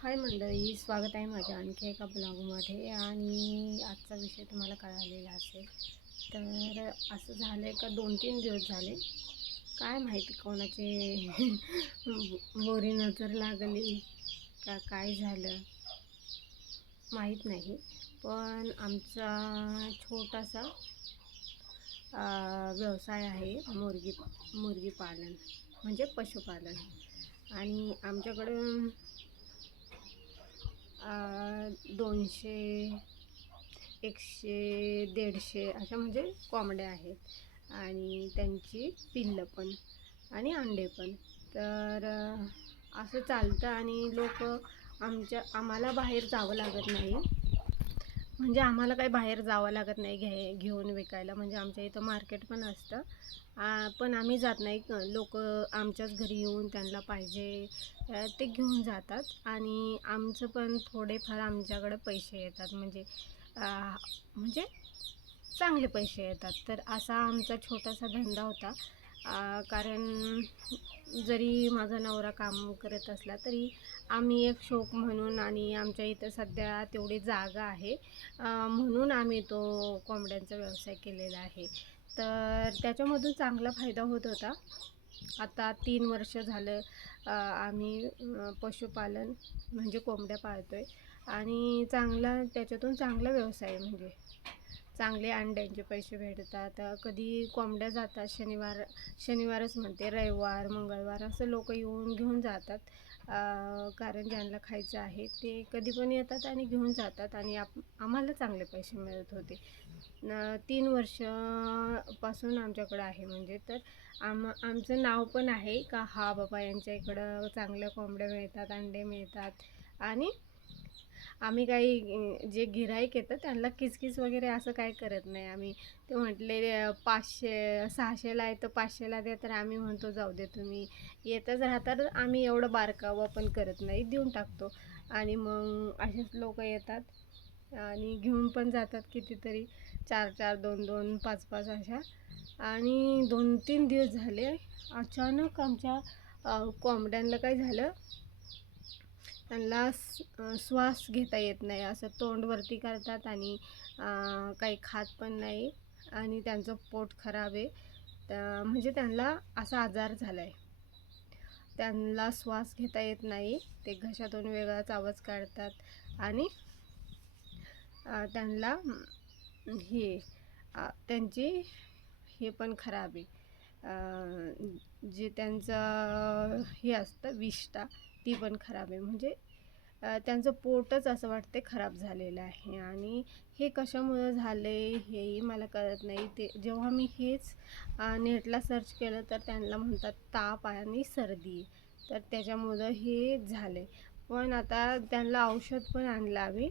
हाय मंडळी स्वागत आहे माझ्या आणखी एका ब्लॉगमध्ये आणि आजचा विषय तुम्हाला कळालेला असेल. तर असं झालं आहे का दोन तीन दिवस झाले. काय माहिती कोणाचे बोरी नजर लागली का काय झालं माहीत नाही. पण आमचा छोटासा व्यवसाय आहे मुर्गी मुर्गी पालन म्हणजे पशुपालन. आणि आमच्याकडं दोनशे एकशे दीडशे अशा म्हणजे कोंबड्या आहेत. आणि त्यांची पिल्लं पण आणि अंडे पण. तर असं चालतं आणि लोक आमच्या आम्हाला बाहेर जावं लागत नाही. म्हणजे आम्हाला काही बाहेर जावं लागत नाही घे घेऊन विकायला. म्हणजे आमच्या इथं मार्केट पण असतं. पण आम्ही जात नाही. लोक आमच्याच घरी येऊन त्यांना पाहिजे ते घेऊन जातात. आणि आमचं पण थोडेफार आमच्याकडे पैसे येतात. म्हणजे म्हणजे चांगले पैसे येतात. तर असा आमचा छोटासा धंदा होता. कारण जरी माझा नवरा काम करत असला तरी आम्ही एक शौक म्हणून आणि आमच्या इथं सध्या तेवढी जागा आहे. म्हणून आम्ही तो कोंबड्यांचा व्यवसाय केलेला आहे. तर त्याच्यामधून चांगला फायदा होत होता. आता तीन वर्ष झालं आम्ही पशुपालन म्हणजे कोंबड्या पाळतो आहे आणि चांगला त्याच्यातून चांगला व्यवसाय म्हणजे चांगले अंड्यांचे पैसे भेटतात. कधी कोंबड्या जातात शनिवार शनिवारच म्हणते रविवार मंगळवार असं लोक येऊन घेऊन जातात. कारण ज्यांना खायचं आहे ते कधी पण येतात आणि घेऊन जातात आणि आप आम्हाला चांगले पैसे मिळत होते. न तीन वर्षापासून आमच्याकडं आहे म्हणजे तर आम आमचं नाव पण आहे का हा बाबा यांच्या इकडं चांगल्या कोंबड्या मिळतात अंडे मिळतात. आणि आम्ही काही जे गिऱ्हाईक येतं त्यांना किचकिच वगैरे असं काही करत नाही. आम्ही ते म्हटले पाचशे सहाशेला आहे तर पाचशेला द्या. तर आम्ही म्हणतो जाऊ दे तुम्ही. येतच राहतात आम्ही एवढं बारकावं पण करत नाही देऊन टाकतो. आणि मग असेच लोक येतात आणि घेऊन पण जातात कितीतरी चार चार दोन दोन पाच पाच अशा. आणि दोन तीन दिवस झाले अचानक आमच्या कोंबड्यांना काय झालं त्यांना श्वास घेता येत नाही. असं तोंडवरती करतात आणि काही खात पण नाही आणि त्यांचं पोट खराब आहे. तर म्हणजे त्यांना असा आजार झाला आहे त्यांना श्वास घेता येत नाही. ते घशातून वेगळाच आवाज काढतात आणि त्यांना हे त्यांची हे पण खराब आहे. जे त्यांचं हे असतं विष्ठा ती पण खराब आहे. म्हणजे त्यांचं पोटच असं वाटते खराब झालेलं आहे. आणि हे कशामुळं झाले हेही मला कळत नाही. ते जेव्हा मी हेच नेटला सर्च केलं तर त्यांना म्हणतात ताप आणि सर्दी. तर त्याच्यामुळं हे झाले पण आता त्यांना औषध पण आणलं आम्ही.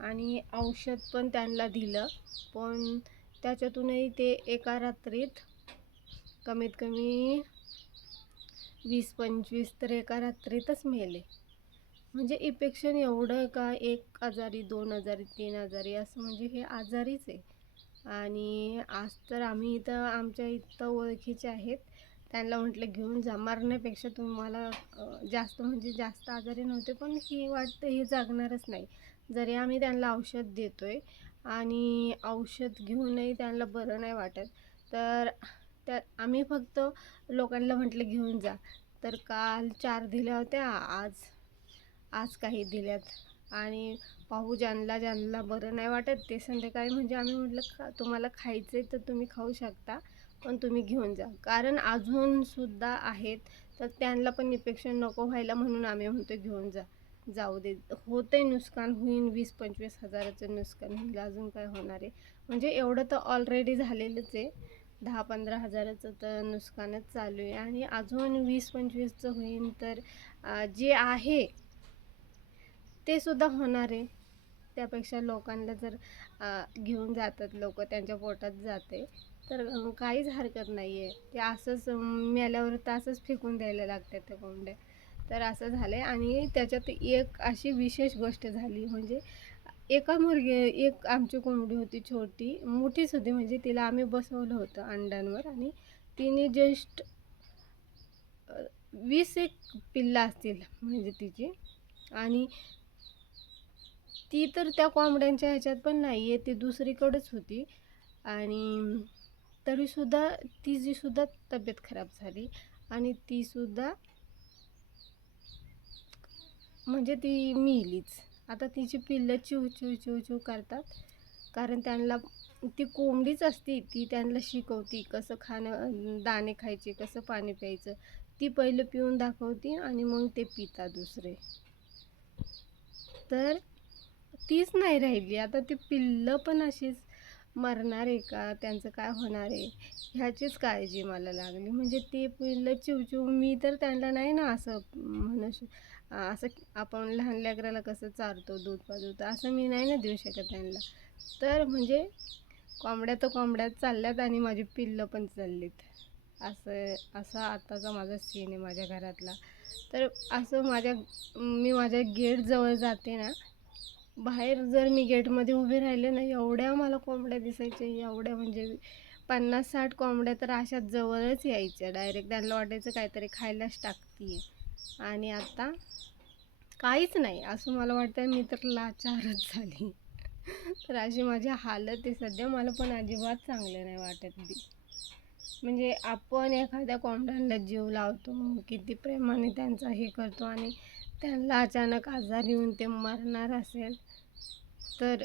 आणि औषध पण त्यांना दिलं. पण त्याच्यातूनही ते एका रात्रीत कमीत कमी वीस पंचवीस तर एका रात्रीतच मेले. म्हणजे इफेक्शन एवढं का एक आजारी दोन आजारी तीन आजारी असं म्हणजे हे आजारीच आहे. आणि आज तर आम्ही इथं आमच्या इथं ओळखीचे आहेत. त्यांना म्हटलं घेऊन जा. मारण्यापेक्षा तुम्हाला जास्त म्हणजे जास्त आजारी नव्हते पण हे वाटतं हे जागणारच नाही. जरी आम्ही त्यांना औषध देतो आहे आणि औषध घेऊनही त्यांना बरं नाही वाटत तर त्या आम्ही फक्त लोकांना म्हटलं घेऊन जा. तर काल चार दिल्या होत्या आज आज काही दिल्यात. आणि पाहू ज्यांना ज्यांना बरं नाही वाटत ते संध्याकाळी म्हणजे आम्ही म्हटलं खा तुम्हाला खायचं आहे तर तुम्ही खाऊ शकता पण तुम्ही घेऊन जा. कारण अजूनसुद्धा आहेत तर त्यांना पण इन्फेक्शन नको व्हायला म्हणून आम्ही म्हणतो घेऊन जा. जाऊ दे. होतंय नुकसान होईन वीस पंचवीस हजाराचं नुकसान होईल अजून काय होणार आहे? म्हणजे एवढं तर ऑलरेडी झालेलंच आहे. दहा पंधरा हजाराचं तर नुकसानच चालू आहे. आणि अजून वीस पंचवीसचं होईन तर जे आहे ते सुद्धा होणार आहे. त्यापेक्षा लोकांना जर घेऊन जातात लोक त्यांच्या पोटात जाते तर काहीच हरकत नाही आहे ते असंच मेल्यावर तर असंच फेकून द्यायला लागतात ते कोंबड्या तर असं झालं आहे आणि त्याच्यात एक अशी विशेष गोष्ट झाली म्हणजे एका मुलगी एक आमची कोंबडी होती छोटी मोठीच होती. म्हणजे तिला आम्ही बसवलं होतं अंड्यांवर आणि तिने जस्ट वीस एक पिल्लं असतील म्हणजे तिची. आणि ती तर त्या कोंबड्यांच्या ह्याच्यात पण नाही आहे ती दुसरीकडेच होती. आणि तरीसुद्धा तिचीसुद्धा तब्येत खराब झाली. आणि तीसुद्धा म्हणजे ती मिलीच. आता तिची पिल्लं चिव चिव चिव चिव करतात कारण त्यांना ती कोंबडीच असती ती त्यांना शिकवती कसं खाणं दाणे खायचे कसं पाणी प्यायचं. ती पहिलं पिऊन दाखवती आणि मग ते पितात दुसरे. तर तीच नाही राहिली. आता ती पिल्लं पण अशीच मरणार आहे का? त्यांचं काय होणार आहे? ह्याचीच काळजी मला लागली. म्हणजे ते पिल्लं चिवचिव मी तर त्यांना नाही ना असं म्हणू असं आपण लहान लेकराला कसं चारतो दूध पाजवतो असं मी नाही ना देऊ शकत त्यांना. तर म्हणजे कोंबड्या तर कोंबड्यात चालल्यात आणि माझी पिल्लं पण चाललीत. असं असा आत्ताचा माझा सीन आहे माझ्या घरातला. तर असं माझ्या मी माझ्या गेटजवळ जाते ना बाहेर जर मी गेटमध्ये उभे राहिले ना एवढ्या मला कोंबड्या दिसायच्या एवढ्या म्हणजे पन्नास साठ कोंबड्या तर अशा जवळच यायच्या. डायरेक्ट त्यांना वाटायचं काहीतरी खायलाच टाकते आहे आणि आता काहीच नाही. असं मला वाटतं मी तर लाचारच झाली. तर अशी माझी हालत आहे सध्या. मला पण अजिबात चांगलं नाही वाटत ती म्हणजे आपण एखाद्या कोंबड्यांना जीव लावतो किती प्रेमाने त्यांचा हे करतो आणि त्यांना अचानक आजार येऊन ते मरणार असेल तर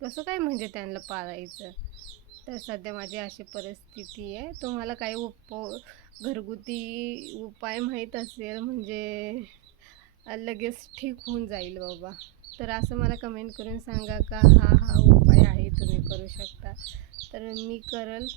कसं काय म्हणजे त्यांना पाळायचं? तर सध्या माझी अशी परिस्थिती आहे. तुम्हाला काही उप घरगुती उपाय माहीत असेल म्हणजे लगेच ठीक होऊन जाईल बाबा. तर असं मला कमेंट करून सांगा का हा हा उपाय आहे तुम्ही करू शकता. तर मी करल.